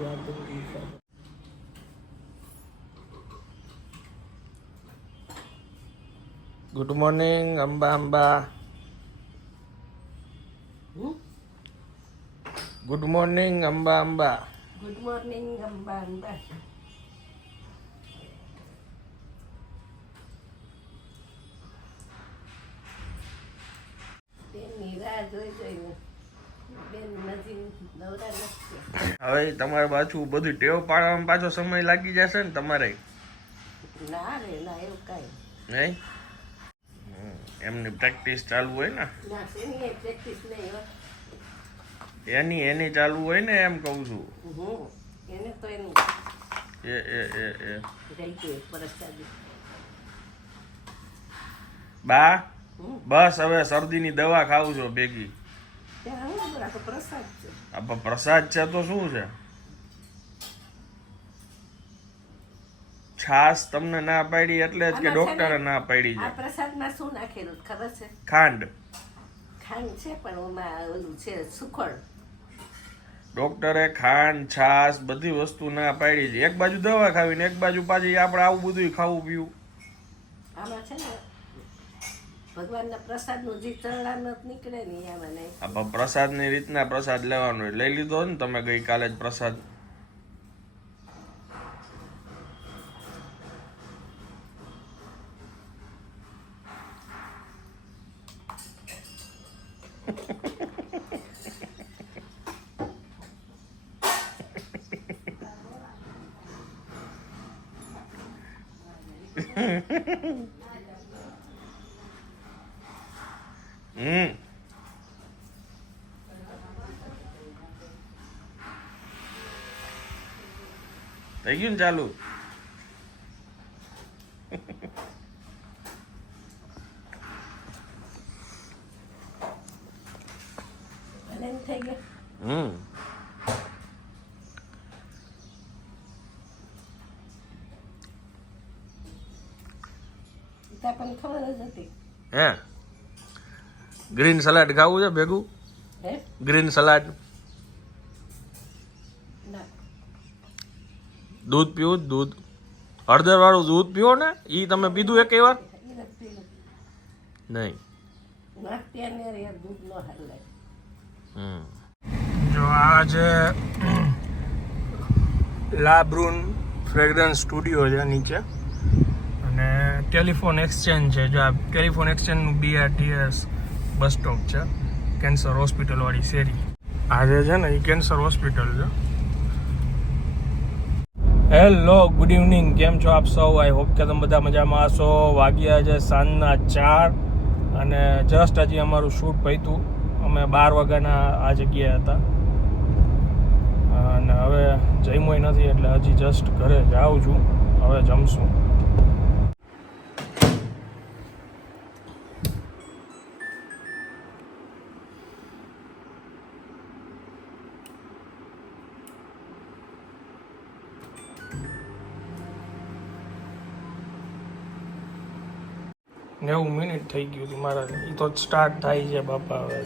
Good morning Amba Amba. Good morning Amba Amba. Good morning Amba Amba. બેનની રાહ જોઈ જોઈને બેન નથી નવરા નથી. હવે તમારે પાછું બધું ટેવ પાડવામાં પાછો સમય લાગી જશે ને તમારે? ના રે ના, એવું કાંઈ નહીં, એમની પ્રેક્ટિસ ચાલુ હોય ને. ના, શેની પ્રેક્ટિસ નહીં હો. એની ચાલુ હોય ને, એમ કહું છું. એને તો એનું એ રહી ગયું પરસાદી. બા બસ હવે શરદીની દવા ખાવું છો ભેગી. ત્યાં હું બરાબર પ્રસાદ છે. આ પ્રસાદ છે તો શું છે? છાસ તમને ના પાડી એટલે જ કે ડોક્ટરે ના પાડી આ છે? પ્રસાદમાં શું નાખેલું ખબર છે? ખાંડ. ખાંડ છે પણ ઓમાં ઓલું છે સુખડ. ડોક્ટરે ખાંડ છાસ બધી વસ્તુ ના પાડી છે. એક બાજુ દવા ખાવી ને એક બાજુ પાછી આપણે આવું બધું ખાવું પીવું. આમાં છે ને ભગવાનના પ્રસાદનું જે ચરણામૃત નીકળે ને આમાં નહીં. આ પ્રસાદની રીતના પ્રસાદ લેવાનો હોય. લઈ લીધો ને તમે ગઈકાલે જ પ્રસાદ? થઈ ગયું ને ચાલુ? ભલે એમ થઈ ગયું. ત્યાં પણ ખબર જ હતી. હે ગ્રીન સલાડ ખાવું છે ભેગું? હે ગ્રીન સલાડ. ના, દૂધ પીવું? દૂધ હળદર વાળું દૂધ પીવો ને? ઈ તમે પીધું એક વાર? એ નથી પીલું. નહીં. નાખતી અને યાર દૂધ ન હાલે. જો આ છે લાબ્રુન ફ્રેગ્રન્સ સ્ટુડિયો છે નીચે, અને ટેલિફોન એક્સચેન્જ છે. જો આ ટેલિફોન એક્સચેન્જનું BRTS બસ સ્ટોપ છે, કેન્સર હોસ્પિટલ વાળી શેરી. આ જે છે ને એ કેન્સર હોસ્પિટલ છે. Hello, good evening. કેમ છો આપ સૌ? આઈ હોપ કે તમે બધા મજામાં હશો. વાગ્યા છે સાંજના 4 અને જસ્ટ હજી અમારું શૂટ પત્યું. અમે 12 વાગ્યાના આ જગ્યાએ હતા અને હવે જમ્યું નથી એટલે હજી જસ્ટ ઘરે જાઉં છું. હવે જમશું. નેવું મિનિટ થઈ ગયું હતું મારા. એ તો સ્ટાર્ટ થાય છે બાપા હવે.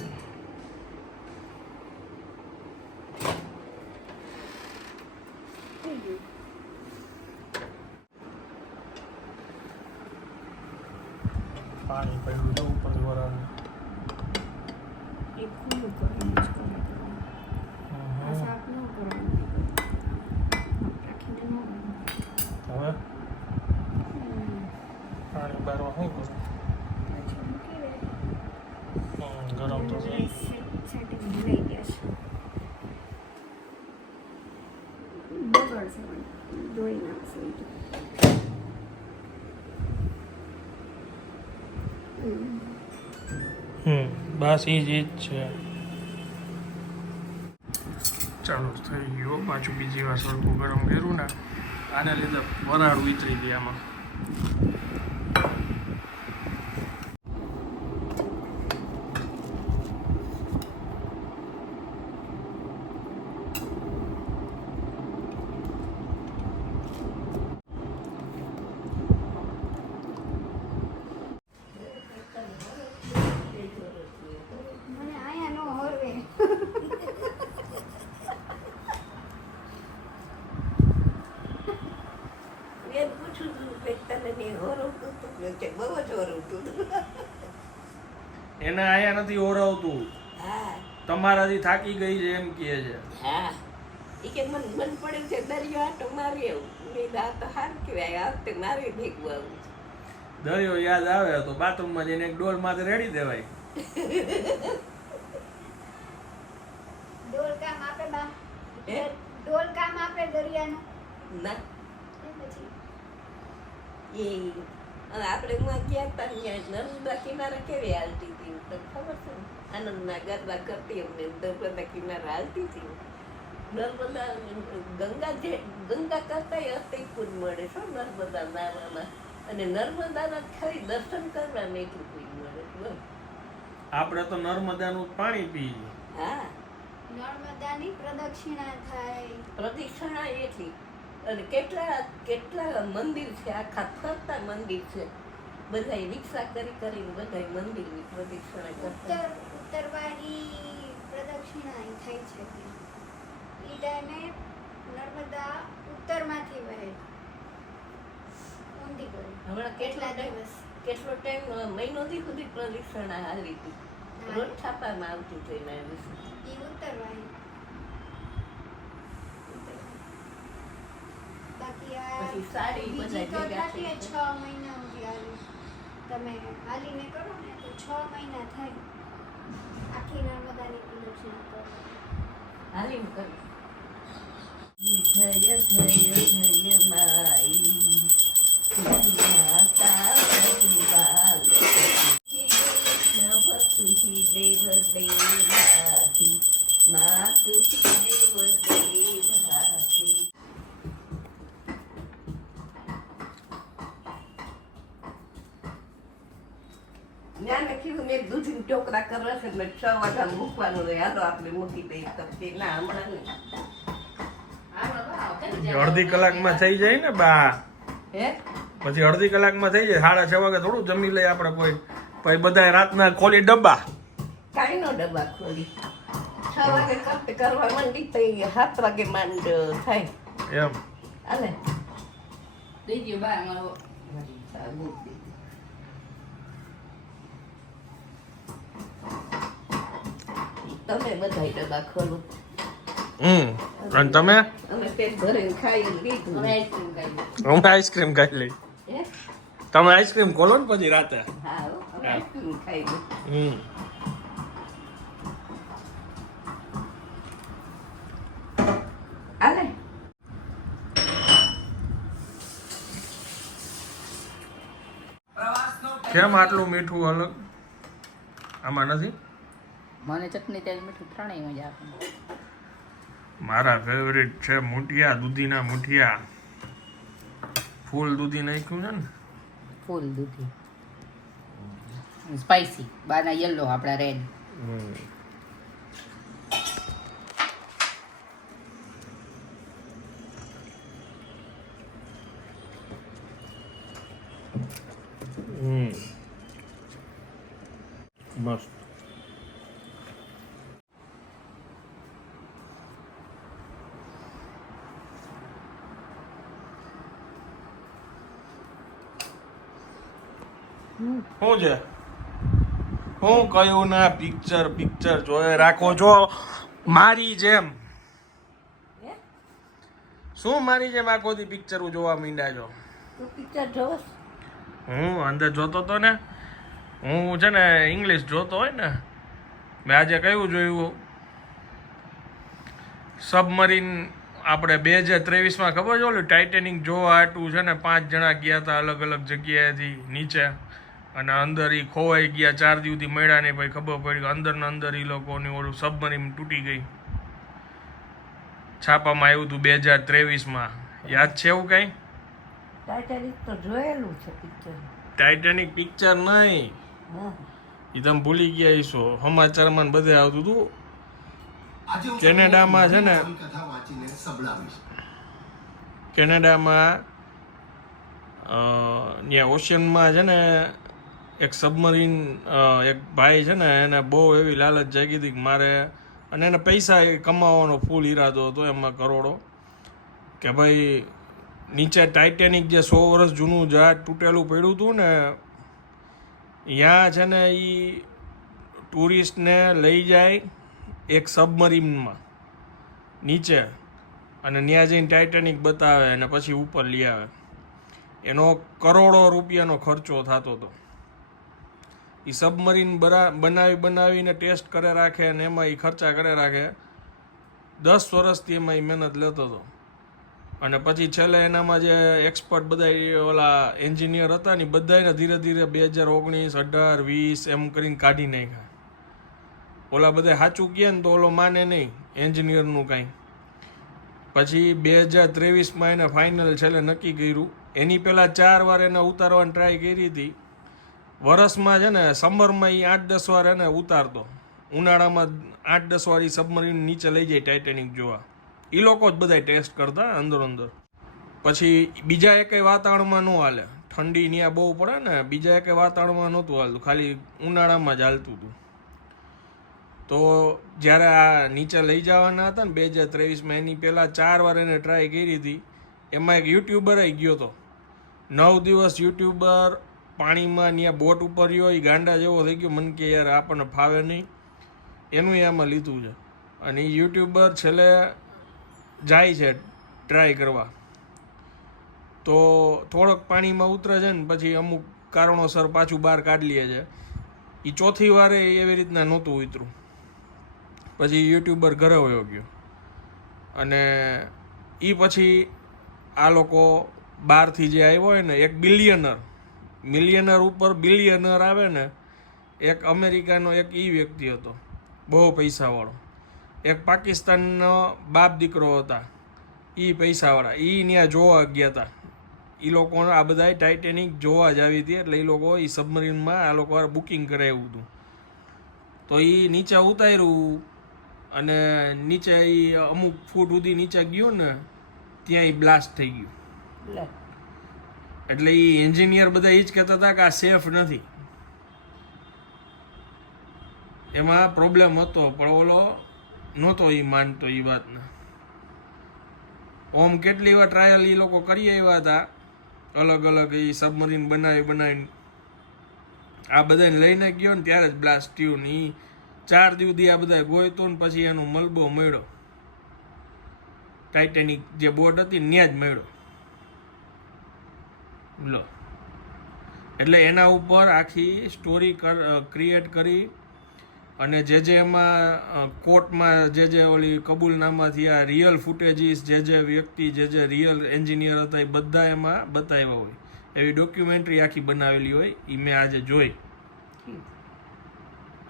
પાણી પડ્યું છે ઉપર વરાળ. એ ખુલ્લું કરવાનું જ કરે. આ સાફ ન કરવાનું. રાખીને ન હવે પાણી બારવા શું કરું? ગરમ તો છે. સેટિંગ લઈ ગયા છે. બગડશે ધોઈ નાખશે. બસ એ જ છે. ચાલો થઈ ગયો. પાછું બીજી વાર સરખું ગરમ કર્યું ને, આને લીધે વરાળ ઉતરી ગઈ આમાં. કે બહુ જ ઓરવતું. એને આયા નથી ઓરાવતું, હા તમારાથી થાકી ગઈ છે એમ કહે છે. હા એ કે મન પડ્યું છે દરિયો આટો મારી આવું. મેં આ તો સારું કહેવાય, આ વખતે મારે ભેગું આવું. દરિયો યાદ આવે તો બાથરૂમમાં જઈને એક ડોલ માથે રેડી દેવાય. ડોલ કામ આપે બા? હે? ડોલ કામ આપે દરિયાનું? ના એ પછી એ અને આપણે માં ગયા હતા ત્યાં નર્મદા કિનારે કેવી હાલતી હતી તને ખબર છે ને? આનંદના ગરબા કરતી અમને નર્મદા કિનારે હાલતી હતી. નર્મદા ગંગા કરતા અતિ પૂર મળે છો નર્મદા નાવામાં, અને નર્મદાના ખાલી દર્શન કરવાને એટલું પૂર મળે. બોલ. આપણે તો નર્મદાનું જ પાણી પીએ. હા નર્મદાની પ્રદક્ષિણા થાય. પ્રદક્ષિણા એટલી અને કેટલા મંદિર છે, આખા ફરતા મંદિર છે. બધાય રિક્ષા કરીને બધાય મંદિરની પ્રદક્ષિણા કરતા. ઉત્તરવાળી પ્રદક્ષિણા અહીં થાય છે ત્યાં. એ ટાઈમે નર્મદા ઉત્તરમાંથી વહે ઊંધી કરે. હમણાં કેટલો ટાઈમ મહિનો દી સુધી પ્રદક્ષિણા હાલી હતી. રોજ છાપામાં આવતું હતું એના વિશે. એ ઉત્તરવાળી. બાકી આ પછી સાડી બીજી બધા તો ભેગા થતી થઈ 6 મહિના સુધી હાલે. તમે હાલીને કરો ને તો 6 મહિના થાય આખી નર્મદાની પ્રદક્ષિણા કરો. હાલીને કરી. જય જય જય માઈ માતા સદુબાલ નવ તુહી દેવ દેવાથી મા તુહી દેવ દેવાથી. જ્ઞાન કીધું મેં દૂધીને ટોકરા કરવા છે એટલે 6 વાગ્યા મૂકવાનું રહે. હાલો આપણે મૂકી દઈએ તો કે ના હમણાં નહીં. અડધી કલાકમાં થઈ જાય ને બા, હે પછી અડધી કલાકમાં થઈ જાય. 6:30 વાગે થોડું જમી લઈએ આપણે કોઈ. પછી બધા રાતના ખોલી ડબ્બા. કાંઈ નો ડબ્બા ખોલી 6 વાગે કરવા માંડી તો 7 વાગે માંડ થાય. એમ હાલે દેજો બા અમારો તમે બધા ડબ્બા ખોલો. અને તમે? અમે પેટ ભરીને ખાઈ લીધું. અમે આઈસ્ક્રીમ ખાઈ. અમે આઈસ્ક્રીમ ખાઈ લઈ. હે? તમે આઈસ્ક્રીમ ખોલો ને પછી રાતે. હા હો, અમે આઈસ્ક્રીમ ખાઈ લીધું. હાલે કેમ આટલું મીઠું અલગ આમાં નથી? મને ચટણી તેલ મીઠું ત્રણેય મજા આવે. મારા ફેવરેટ છે મુઠિયા, દૂધીના મુઠિયા. ફૂલ દૂધી નાખ્યું છે ને. ફૂલ દૂધી સ્પાઈસી. બાના યલો, આપણા રેડ. મસ્ત. શું છે? હું કયું ના પિક્ચર જોયે રાખો છો મારી જેમ? હે? શું મારી જેમ આખો દી પિક્ચર જોવા માંડ્યા છો? તું પિક્ચર જોવસ? હું અંદર જોતો તો ને. હું છે ને ઇંગ્લિશ જોતો હોય ને. મેં આજે કયું જોયું? સબમરીન. આપણે 2023માં ખબર છે ઓલું ટાઇટેનિક જોવા હાટું છે ને 5 જણા ગયા હતા અલગ અલગ જગ્યાએથી નીચે, અને અંદર એ ખોવાઈ ગયા. 4 દિવસથી મળ્યા નહીં. પછી ખબર પડી કે અંદરના અંદર એ લોકોની ઓલું સબમરીન તૂટી ગઈ. છાપામાં આવ્યું હતું 2023માં. યાદ છે એવું કઈ? ટાઇટેનિક તો જોયેલું છે પિક્ચર. ટાઇટેનિક પિક્ચર નહીં, હા એ તમે ભૂલી ગયા છો. સમાચારમાં બધે આવતું હતું. કેનેડામાં છે ને, કેનેડામાં ત્યાં ઓશિયનમાં છે ને એક સબમરીન, એક ભાઈ છે ને એને બહુ એવી લાલચ જાગી હતી કે મારે, અને એને પૈસા કમાવાનો ફૂલ ઈરાદો હતો એમાં કરોડો, કે ભાઈ નીચે ટાઇટેનિક જે 100 વર્ષ જૂનું જહાજ તૂટેલું પડ્યું હતું ને, ત્યાં છે ને એ ટુરિસ્ટને લઈ જાય એક સબમરીનમાં નીચે, અને ત્યાં જઈને ટાઇટેનિક બતાવે અને પછી ઉપર લઈ આવે. એનો કરોડો રૂપિયાનો ખર્ચો થતો હતો. એ સબમરીન બનાવીને ટેસ્ટ કરે રાખે અને એમાં એ ખર્ચા કરે રાખે. 10 વર્ષથી એમાં એ મહેનત લેતો હતો. અને પછી છેલ્લે એનામાં જે એક્સપર્ટ બધા ઓલા એન્જિનિયર હતા ને, બધાને ધીરે ધીરે 2019, 18, 20 એમ કરીને કાઢી નાખ્યા. ઓલા બધા સાચું કહે ને તો ઓલો માને નહીં એન્જિનિયરનું કાંઈ. પછી 2023માં એને ફાઇનલ છેલ્લે નક્કી કર્યું. એની પહેલાં 4 વાર એને ઉતારવાની ટ્રાય કરી હતી. વર્ષમાં છે ને સમરમાં એ 8-10 વાર એને ઉતારતો. ઉનાળામાં 8-10 વાર એ સબમરીન નીચે લઈ જાય ટાઇટેનિક જોવા. એ લોકો જ બધા ટેસ્ટ કરતા અંદર. પછી બીજા એકેય વાતાવરણમાં ન હાલે. ઠંડી ત્યાં બહુ પડે ને, બીજા એકેય વાતાવરણમાં નહોતું હાલતું, ખાલી ઉનાળામાં જ હાલતું હતું. તો જ્યારે આ નીચે લઈ જવાના હતા ને 2023માં, એની પહેલાં 4 વાર એને ટ્રાય કરી હતી. એમાં એક યુટ્યુબર આવી ગયો હતો. 9 દિવસ યુટ્યુબર પાણીમાં ત્યાં બોટ ઉપર રહ્યો. એ ગાંડા જેવો થઈ ગયો. મને કે યાર આપણને ફાવે નહીં. એનું આમાં લીધું છે. અને એ યુટ્યુબર છેલ્લે જાય છે ટ્રાય કરવા, તો થોડોક પાણીમાં ઉતરે છે ને પછી અમુક કારણોસર પાછું બહાર કાઢી લે છે. એ ચોથી વારે એવી રીતના નહોતું ઉતરું. પછી યુટ્યુબર ઘરે વયો ગયો. અને એ પછી આ લોકો બહારથી જે આવ્યો હોય ને, એક મિલિયનર ઉપર બિલિયનર આવે ને, એક અમેરિકાનો એક વ્યક્તિ હતો, બહુ પૈસાવાળો. એક પાકિસ્તાનનો બાપ દીકરો હતા, એ પૈસાવાળા. એ ત્યાં જોવા ગયા હતા. એ લોકો આ બધા ટાઇટેનિક જોવા જ આવી હતી. એટલે એ લોકો એ સબમરીનમાં આ લોકો બુકિંગ કરાવ્યું હતું. તો એ નીચે ઉતાર્યું અને નીચે એ અમુક ફૂટ સુધી નીચે ગયું ને, ત્યાં એ બ્લાસ્ટ થઈ ગયું. એટલે એ એન્જિનિયર બધા એ જ કહેતા હતા કે આ સેફ નથી. એમાં પ્રોબ્લેમ હતો, પણ ઓલો નહોતો એ માનતો એ વાતને. ઓમ કેટલી વાર ટ્રાયલ એ લોકો કરી આવ્યા હતા, અલગ એ સબમરીન બનાવીને. આ બધાને લઈને ગયો ને ત્યારે જ બ્લાસ્ટ થયું ને. એ 4 દિવસથી આ બધા ગોયતો ને પછી એનો મલબો મળ્યો. ટાઇટેનિક જે બોટ હતી ત્યાં જ મળ્યો. લો, એટલે એના ઉપર આખી સ્ટોરી ક્રિએટ કરી. અને જે એમાં કોર્ટમાં જે ઓલી કબૂલનામા થયા, રિયલ ફૂટેજીસ, જે વ્યક્તિ જે રિયલ એન્જિનિયર હતા એ બધા એમાં બતાવ્યા હોય. એવી ડોક્યુમેન્ટરી આખી બનાવેલી હોય. એ મેં આજે જોઈ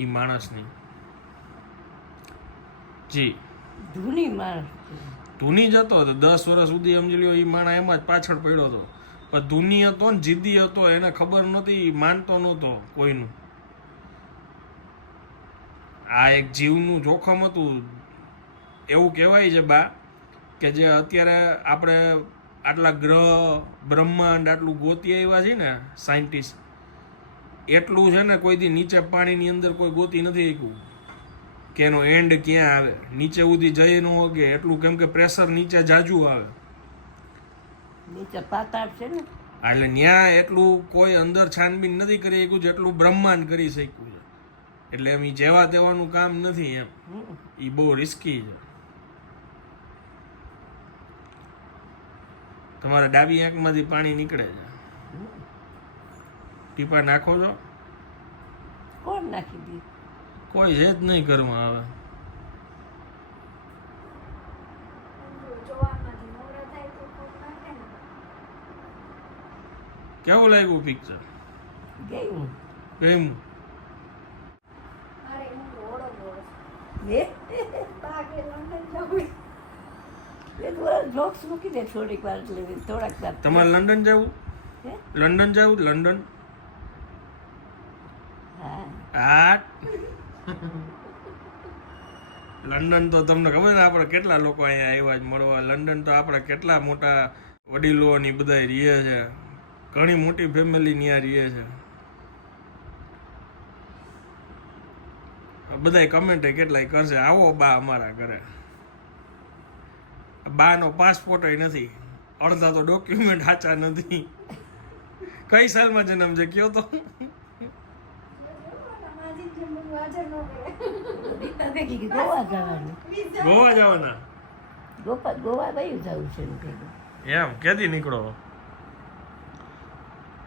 એ માણસની. જી, ધૂની જ હતો. 10 વર્ષ સુધી સમજી લ્યો એ માણસ એમાં જ પાછળ પડ્યો હતો. પણ ધૂની હતો ને જીદ્દી હતો. એને ખબર નહોતી, માનતો નહોતો કોઈનું. આ એક જીવનું જોખમ હતું. એવું કહેવાય છે બા કે જે અત્યારે આપણે આટલા ગ્રહ બ્રહ્માંડ આટલું ગોતી આવ્યા છે ને સાયન્ટિસ્ટ, એટલું છે ને કોઈ દી નીચે પાણીની અંદર કોઈ ગોતી નથી શક્યું કે એનો એન્ડ ક્યાં આવે. નીચે સુધી જઈ ન હોગે એટલું, કેમ કે પ્રેશર નીચે જાજુ આવે. નીચે પાતાળ છે ને, એટલે ત્યાં એટલું કોઈ અંદર છાનબીન નથી કરી શક્યું જેટલું બ્રહ્માંડ કરી શક્યું છે. એટલે એમ જેવા તેવાનું કામ નથી. એમ એ બહુ રિસ્કી છે. તમારા ડાબી આંખમાંથી પાણી નીકળે છે. ટીપા નાખો છો? કોણ નાખી દી? કોઈ છે જ નહીં ઘરમાં. આવે જોવામાંથી મોડા થાય તો કોક નાખે ને. કેવું લાગ્યું પિક્ચર? ગયું કેમ? અરે હું ઓળો બોળ એ બાગે લંડન જવું. જોક્સ મૂકી દે થોડીક વાર, એટલે થોડાક વાર. તમારે લંડન જવું? હે? લંડન જવું? લંડન? હા, હા. લંડન તો તમને ખબર ને આપણે કેટલા લોકો અહીંયા આવ્યા જ મળવા. લંડન તો આપણે કેટલા મોટા વડીલો ની બધા રહે છે. ઘણી મોટી ફેમિલી ત્યાં રહે છે. બધા કમેન્ટ કેટલાય કરશે આવો બા અમારા ઘરે. બાનો પાસપોર્ટ નથી, અડધા તો ડોક્યુમેન્ટ સાચા નથી. કઈ સાલમાં જન્મ છે કયો તો? માજી જેમ હાજર ન કરે રીતા ભેગી કે ગોવા જવાનું. ગોવા જવાના ગોવા વયું જવું છે એમ કીધું. એમ ક્યાંથી નીકળો?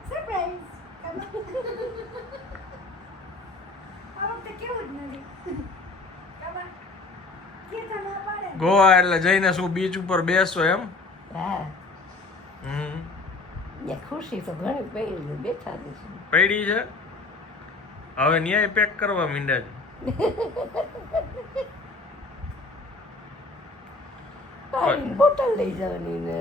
સરપ્રાઈઝ આ વખતે કેવું જ નથી ખબર કે તો ના પાડે ને. ગોવા એટલે જઈને શું બીચ ઉપર બેસો એમ? હા હમ ત્યાં ખુશી તો ઘણી પડી બેઠા છે. પડી છે. હવે ન્યાય પેક કરવા મીંડા છે. પાણીની બોટલ લઈ જવાની ને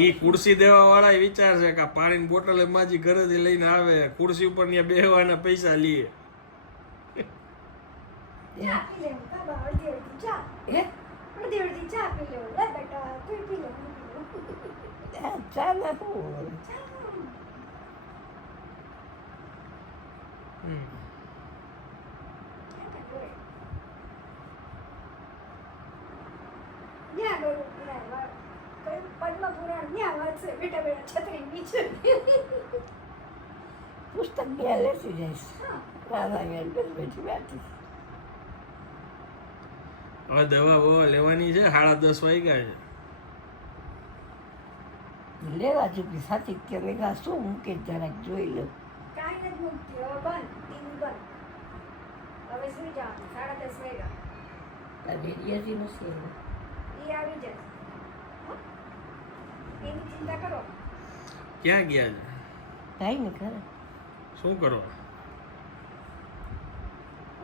ઈ ખુરશી દેવા વાળા વિચાર છે કે આ પાણીની બોટલ માજી ઘરેથી લઈને આવે, ખુરશી ઉપર ત્યાં બેહવાના પૈસા લઈએ. ચા પી લેવું બાબા અડધી અડધી ચા હે અડધી ચા પી લેવું લે બેટા તું પી લે હું પી લઉં. આ ચા ના શું ચા હમ. ન્યા ગયું પુરાણ કયું પદ્મ પુરાણ ન્યા વાંચશે બેટા બેટા છત્રી નીચે પુસ્તક ત્યાં લેતી જઈશ. રાધાબેન બેઠી બેઠી હવે દવા બવા લેવાની છે. 10:30 વાગ્યા છે. લેવા ચૂકી સાચી કે મેં કહા શું મૂકે જરાક જોઈ લો. કાંઈ નથી મૂકતી હવે બંધ ટીવી બંધ હવે સુઈ જવાનું 10:30 વાગ્યા રેડિયાથી નથી એનું. એ આવી જશે હો? એની ચિંતા કરો ક્યાં ગયા છે? કાંઈ ને ખરે શું કરો?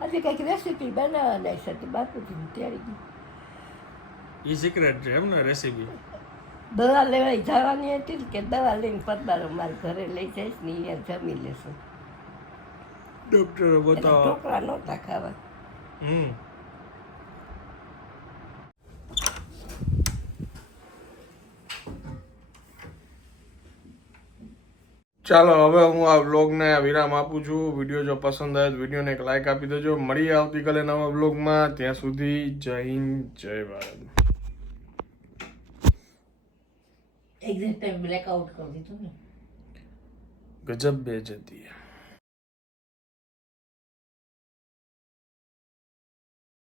આજે કંઈક રેસીપી બનાવવાના છે તો બાપુજી તૈયારી ગઈ. ઈ સિક્રેટ છે એમ ને રેસીપી? દવા લેવાય જવાની હતી ને કે દવા લઈને પતબારો મારા ઘરે લઈ જઈશ ને અહીંયા જમી લેશું. ડોક્ટરે એટલે બતાવો. ઢોકળા નહોતા ખાવા. હમ ચાલો હવે હું આ વ્લોગને વિરામ આપું છું. વિડીયો જો પસંદ આવે તો વિડીયોને એક લાઈક આપી દેજો. મળીએ આવતીકાલે નવા વ્લોગમાં. ત્યાં સુધી જય હિન્દ, જય ભારત. એક્ઝેક્ટ ટાઈમ બ્લેકઆઉટ કરી દીધું ને. ગજબ બેઇજ્જતી.